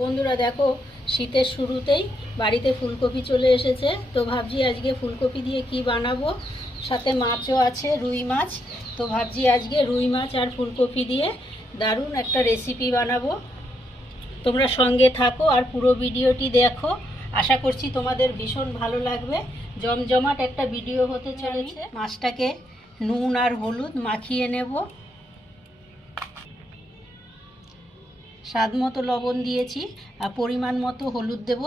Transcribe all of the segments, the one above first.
বন্ধুরা দেখো, শীতের শুরুতেই বাড়িতে ফুলকপি চলে এসেছে। তো ভাবছি আজকে ফুলকপি দিয়ে কি বানাবো। সাথে মাছও আছে, রুই মাছ। তো ভাবছি আজকে রুই মাছ আর ফুলকপি দিয়ে দারুণ একটা রেসিপি বানাবো। তোমরা সঙ্গে থাকো আর পুরো ভিডিওটি দেখো। আশা করছি তোমাদের ভীষণ ভালো লাগবে। জমজমাট একটা ভিডিও হতে চলেছে। মাছটাকে নুন আর হলুদ মাখিয়ে নেব। স্বাদ মতো লবণ দিয়েছি আর পরিমাণ মতো হলুদ দেব।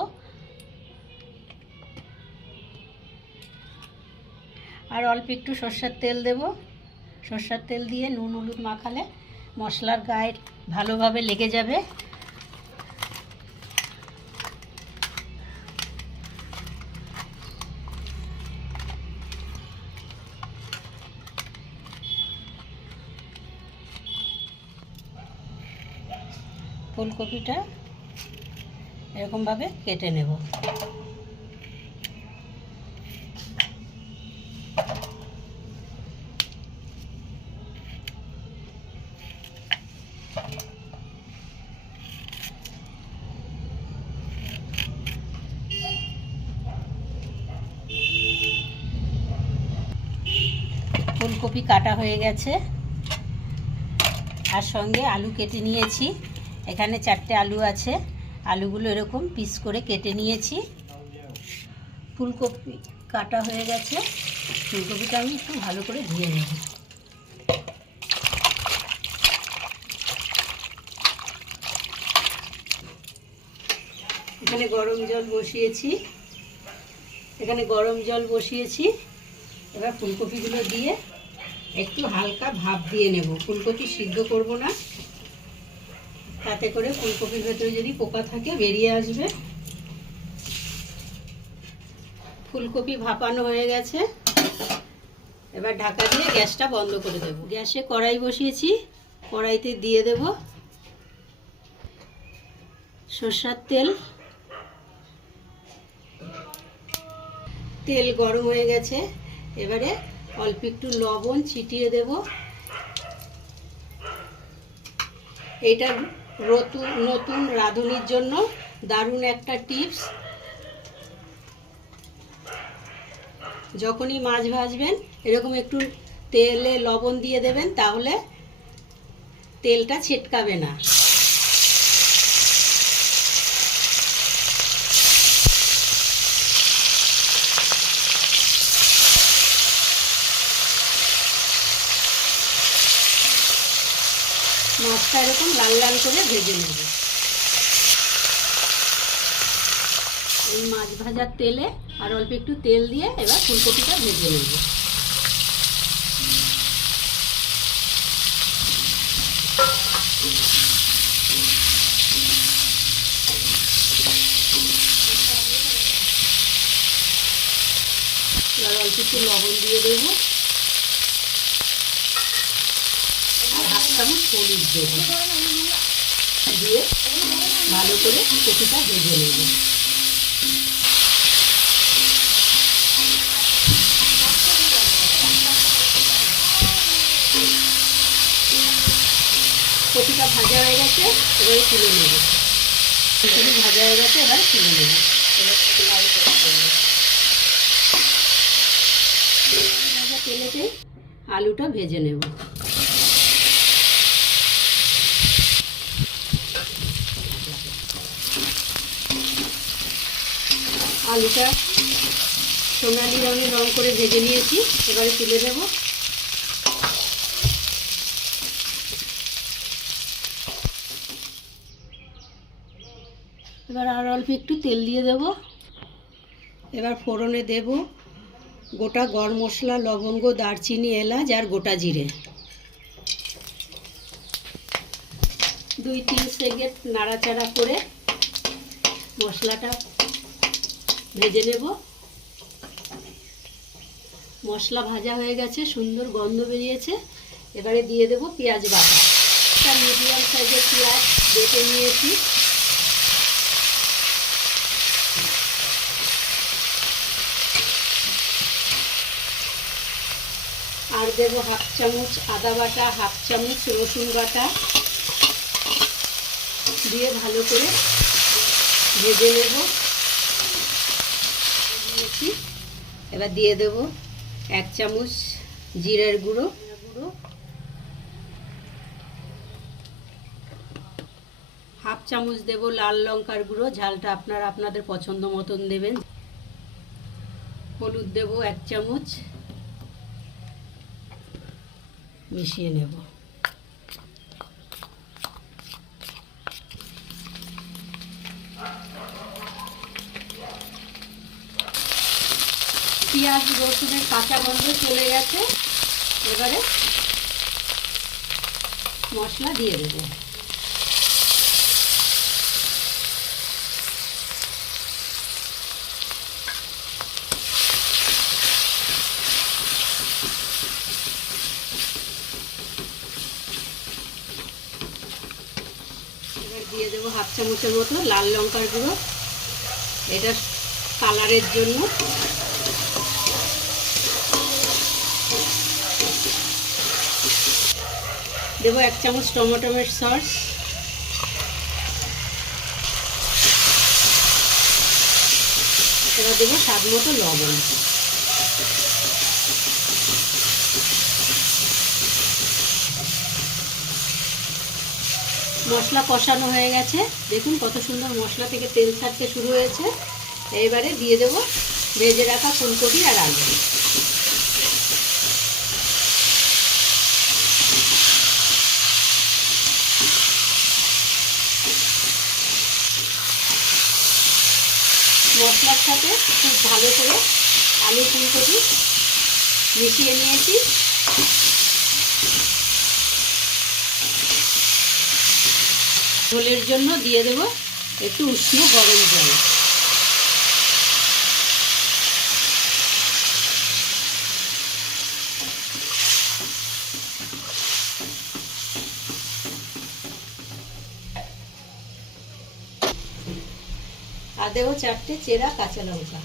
আর অল্প একটু সরষের তেল দেব। সরষের তেল দিয়ে নুন হলুদ মাখালে মশলার গায়ে ভালোভাবে লেগে যাবে। ফুলকপিটা এরকমভাবে কেটে নেব। ফুলকপি কাটা হয়ে গেছে, আর সঙ্গে আলু কেটে নিয়েছি। এখানে 4টে আলু আছে। আলুগুলো এরকম পিস করে কেটে নিয়েছি। ফুলকপি কাটা হয়ে গেছে। ফুলকপিটা আমি একটু ভালো করে ধুয়ে নেব। এখানে গরম জল বসিয়েছি। এবার ফুলকপিগুলো দিয়ে একটু হালকা ভাপ দিয়ে নেব। ফুলকপি সিদ্ধ করব না, তাতে করে ফুলকপির ভেতরে যদি পোকা থাকে বেরিয়ে আসবে। ফুলকপি ভাপানো হয়ে গেছে। এবার ঢাকা দিয়ে গ্যাসটা বন্ধ করে দেব। গ্যাসে কড়াই বসিয়েছি। কড়াইতে দিয়ে দেব সরষের তেল। তেল গরম হয়ে গেছে। এবারে অল্প একটু লবণ ছিটিয়ে দেব। এটা নতুন রাঁধুনির জন্য দারুণ একটা টিপস। যখনই মাছ ভাজবেন এরকম একটু তেলে লবণ দিয়ে দেবেন, তাহলে তেলটা ছিটকাবে না। মাছটা এরকম লাল লাল করে ভেজে নেব। এই মাছ ভাজার তেলে আর অল্প একটু তেল দিয়ে এবার ফুলকপিটা ভেজে নেব। এবার অল্প একটু লবণ দিয়ে দেব আর হাফ চামচ হলুদ দেব। দিয়ে ভালো করে কপিটা ভেজে নেব। কপিটা ভাজা হয়ে গেছে, এবারে তুলে নেব। কপি ভাজা হয়ে গেছে, এবার তুলে নেব। ভাজা তেলেতে আলুটা ভেজে নেব। আলুটা সোনালি রঙের রং করে ভেজে নিয়েছি। এবারে তুলে নেব। এবার আর অল্প একটু তেল দিয়ে দেব। এবার ফোড়নে দেব গোটা গরম মশলা, লবঙ্গ, দারচিনি, এলাচ আর গোটা জিরে। 2-3 সেকেন্ড নাড়াচাড়া করে মশলাটা ভেজে নেব। মশলা ভাজা হয়ে গেছে, সুন্দর গন্ধ বেরিয়েছে। এবারে দিয়ে দেব পেঁয়াজ বাটা। একটা মিডিয়াম সাইজের পেঁয়াজ বেটে নিয়েছি। আর দেব হাফ চামচ আদা বাটা, হাফ চামচ রসুন বাটা দিয়ে ভালো করে ভেজে নেব। এবার দিয়ে দেব 1 চামচ জিরের গুঁড়ো, হাফ চামচ দেব লাল লঙ্কার গুঁড়ো, ঝালটা আপনারা আপনাদের পছন্দ মতন দেবেন। হলুদ দেব 1 চামচ, মিশিয়ে নেব। পেঁয়াজ রসুনের কাঁচা গন্ধ চলে গেছে, এবারে মশলা দিয়ে দেব। এবার দিয়ে দেবো হাফ চামচের মতো লাল লঙ্কার গুঁড়ো, এটা কালারের জন্য। দেবো 1 চামচ টমেটোর সস, এবার দেবো স্বাদ মতো লবণ। মশলা কষানো হয়ে গেছে, দেখুন কত সুন্দর মশলা থেকে তেল ছাড়তে শুরু হয়েছে। এবারে দিয়ে দেবো ভেজে রাখা ফুলকপি আর আলু। মশলার সাথে খুব ভালো করে আলু ফুলকপি মিশিয়ে নিয়েছি। ঝোলের জন্য দিয়ে দেব একটু উষ্ণ গরম জল। আর দেবো 4টে চেরা কাঁচা লঙ্কা।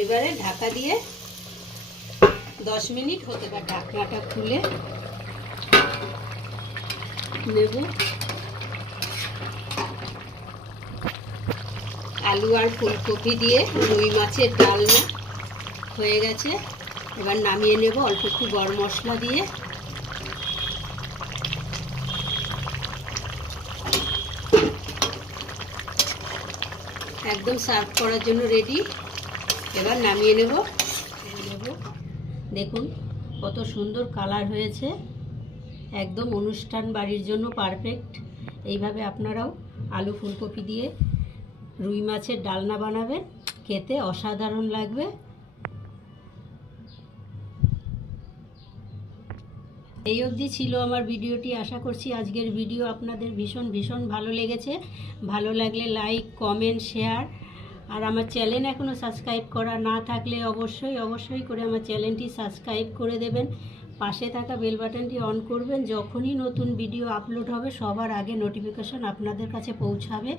এবারে ঢাকা দিয়ে 10 মিনিট হতে পারে। ঢাকনাটা খুলে নেব। আলু আর ফুলকপি দিয়ে রুই মাছের ডালনা হয়ে গেছে। এবার নামিয়ে নেব অল্প একটু গরম মশলা দিয়ে। একদম সার্ভ করার জন্য রেডি। এবার নামিয়ে নেব। দেখুন কত সুন্দর কালার হয়েছে, একদম অনুষ্ঠান বাড়ির জন্য পারফেক্ট। এইভাবে আপনারাও আলু ফুলকপি দিয়ে রুই মাছের ডালনা বানাবেন, খেতে অসাধারণ লাগবে। এই অবধি ছিল আমার ভিডিওটি। আশা করছি আজকের ভিডিও আপনাদের ভীষণ ভালো লেগেছে। ভালো লাগলে লাইক, কমেন্ট, শেয়ার। আর আমার চ্যানেল এখনও সাবস্ক্রাইব করা না থাকলে অবশ্যই করে আমার চ্যানেলটি সাবস্ক্রাইব করে দেবেন। পাশে থাকা বেল বাটনটি অন করবেন, যখনই নতুন ভিডিও আপলোড হবে সবার আগে নোটিফিকেশন আপনাদের কাছে পৌঁছাবে।